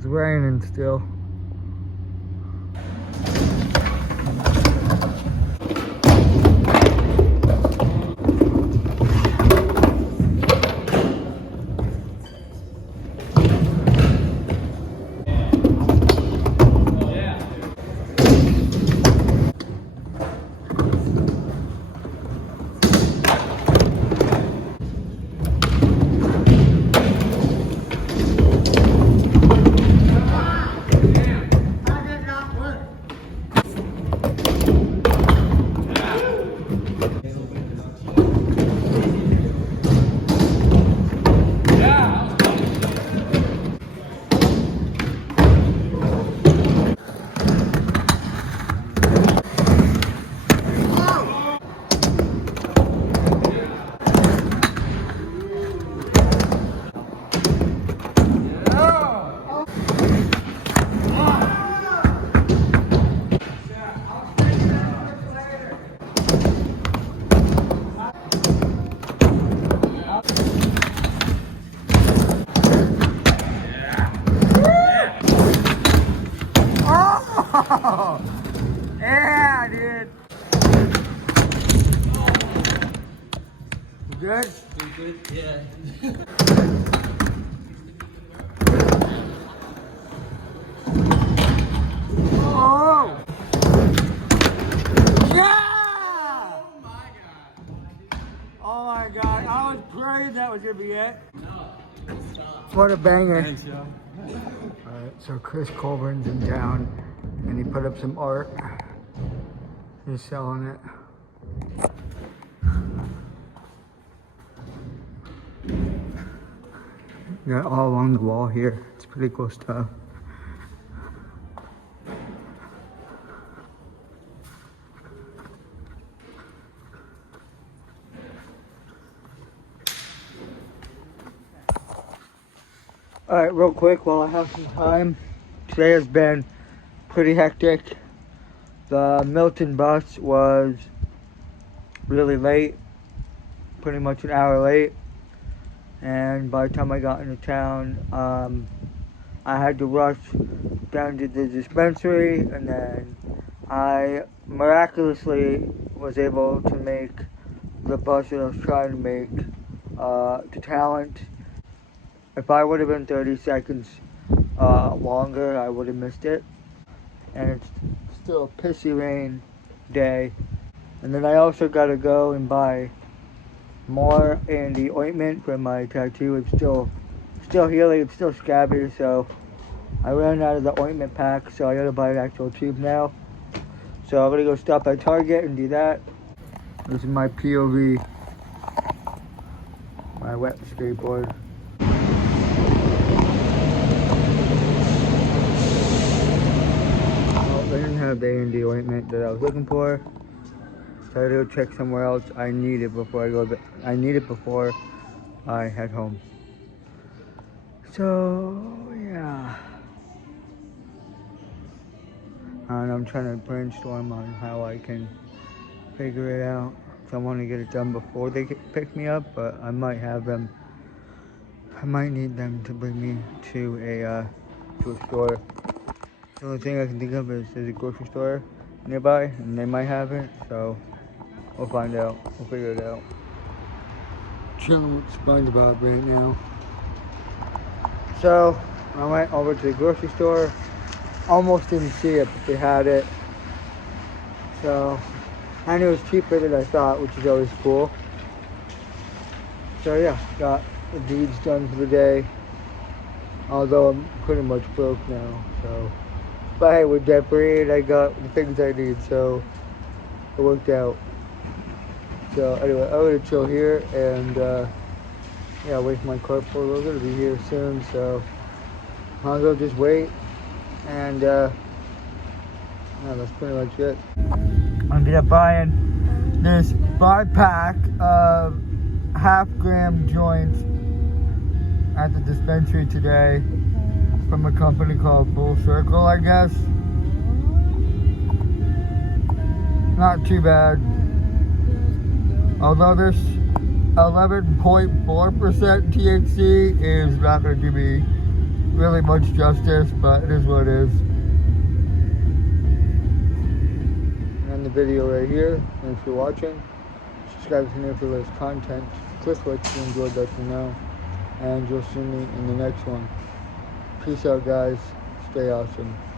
It's raining still. Oh! Yeah, dude. You good? You good? Yeah. Oh! Yeah! Oh my god, I was praying that was gonna be it. What a banger. Thanks, yo. Alright, so Chris Colburn's in town and he put up some art. He's selling it. Got all along the wall here. It's pretty cool stuff. Alright, real quick while I have some time. Today has been pretty hectic. The Milton bus was really late, pretty much an hour late. And by the time I got into town, I had to rush down to the dispensary, and then I miraculously was able to make the bus that I was trying to make to Talent. If I would have been 30 seconds longer, I would have missed it. And it's still a pissy rain day. And then I also got to go and buy more in the ointment for my tattoo. It's still healing, it's still scabby, so I ran out of the ointment pack, so I gotta buy an actual tube now. So I'm gonna go stop at Target and do that. This is my POV, my wet skateboard. Well, they didn't have the A&D ointment that I was looking for. So I had to go check somewhere else. I need it before I head home. So yeah, and I'm trying to brainstorm on how I can figure it out. So I want to get it done before they pick me up, but I might need them to bring me to a store. The only thing I can think of is there's a grocery store nearby, and they might have it. So we'll find out. We'll figure it out. Chilling with SpongeBob right now. So I went over to the grocery store. Almost didn't see it, but they had it. So I knew it was cheaper than I thought, which is always cool. So yeah, got the deeds done for the day. Although I'm pretty much broke now. So, but hey, with debt free, I got the things I need. So it worked out. So anyway, I'm gonna chill here and yeah, wait for my carpool. We're gonna be here soon, so I'll go just wait. And yeah, that's pretty much it. I'm gonna be buying this 5-pack of half-gram joints at the dispensary today from a company called Full Circle, I guess. Not too bad. Although this 11.4% THC is not going to do me really much justice, but it is what it is. And the video right here. Thanks for watching. Subscribe to me for this content. Click like if you enjoyed, let me know. And you'll see me in the next one. Peace out, guys. Stay awesome.